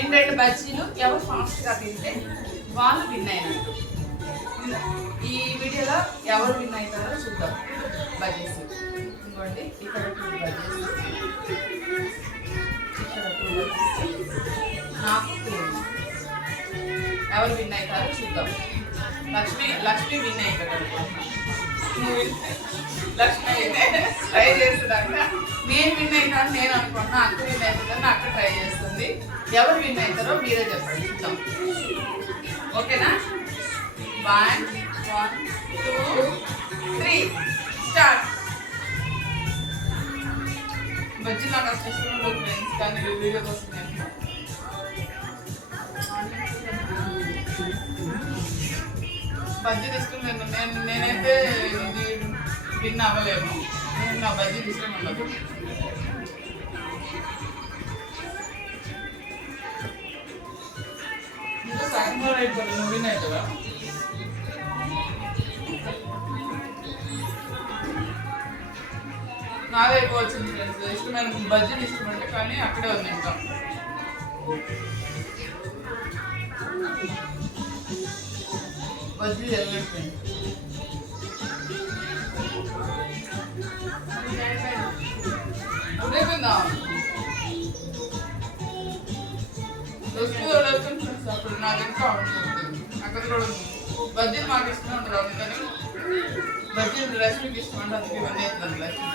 రెండు బజ్జీలు ఎవరు ఫాస్ట్గా తింటే వాళ్ళు విన్ అయినట్టు. ఈ వీడియోలో ఎవరు విన్ అవుతారో చూద్దాం. బజ్జీస్ ఇంకోండి, ఇక్కడ 2 బజ్జీస్, ఇక్కడ 2 బజ్జీస్, నాకు 2. ఎవరు విన్ అవుతారో చూద్దాం. లక్ష్మి విన్ అవుతారు అనుకుంటున్నాను. లక్ష్మి అయితే ట్రై చేస్తుందంట. నేను విన్ అవుతాను నేను అనుకుంటున్నా. అక్క విన్ అవుతుందని అక్క ట్రై చేస్తుంది. ఎవరు విన్ అవుతారో మీరే చెప్పండి, చూద్దాం. ఓకేనా? 1 2 3 స్టార్ట్. బజ్జీ నాకు అసలు ఇష్టం ఉండదు ఫ్రెండ్స్, కానీ వీడియో కోసం బజ్జీ తీసుకున్నాను. నేనైతే ఇది విన్ అవ్వలేము. నా బజ్జీ ఇష్టం ఉండదు. ఇంకా సగం కూడా అయిపోతుంది. నువ్వు విన్ అవుతావా? నాదే ఎక్కువ వచ్చింది ఫ్రెండ్స్. ఇష్టమైన బజ్జీలు ఇష్టమంటే, కానీ అక్కడే ఉంది ఇంకా. బజ్జీ వెళ్ళిపోయింది. అయిపోయిందా? అప్పుడు నాకు ఇంకా ఉంటుంది. అక్కడ కూడా ఉంది. బజ్జీలు మాకు ఇష్టం ఉంటుంది, అందుకని బజ్జీలు లక్ష్మికి ఇష్టం అంటే అందుకే ఇవన్నీ అవుతుంది. లక్ష్మి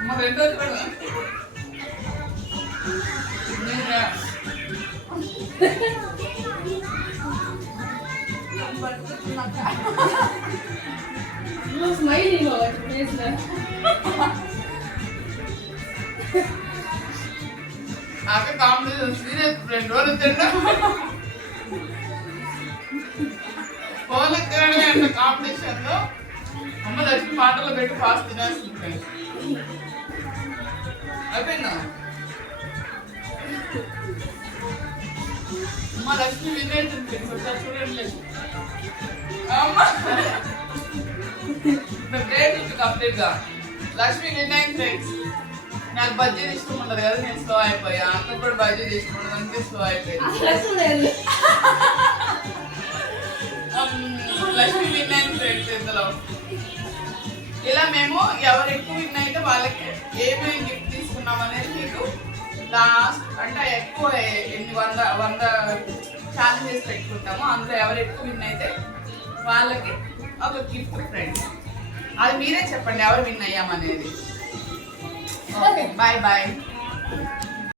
అమ్మ 2 రోజులు కూడా నాకు కాంపిటీషన్ సీరియస్. 2 రోజులు తిన్నా ఫోన్లు తినడమే అంట కాంపిటీషన్ లో. అమ్మ లక్ష్మి పాటలు పెట్టి ఫాస్ట్ తినేస్తుంది. అయిపోయిందా? అమ్మ లక్ష్మి వినేస్తుంది. ఒకసారి చూడండి. అమ్మ గ్రేట్ ఉంది కంప్లీట్ గా. లక్ష్మి విన్నాయింగ్ ఫ్రెండ్స్. నాకు బజ్జీలు ఇష్టం ఉండదు కదా, నేను స్లో అయిపోయా. అక్క కూడా బజ్జీలు ఇష్టం ఉండదు, అందుకే స్లో అయిపోయింది. లక్ష్మి విన్నాయింగ్ ఫ్రెండ్స్. ఇందులో ఇలా మేము ఎవరు ఎక్కువ విన్ అయితే వాళ్ళకి ఏమేమి గిఫ్ట్ తీసుకున్నాం అనేది మీకు లాస్ట్, అంటే ఎక్కువ ఎన్ని 100 ఛాలెంజెస్ పెట్టుకుంటామో అందులో ఎవరు ఎక్కువ విన్ అయితే వాళ్ళకి ఒక గిఫ్ట్ ఫ్రెండ్స్. అది మీరే చెప్పండి ఎవరు విన్ అయ్యామనేది. Okay, bye bye.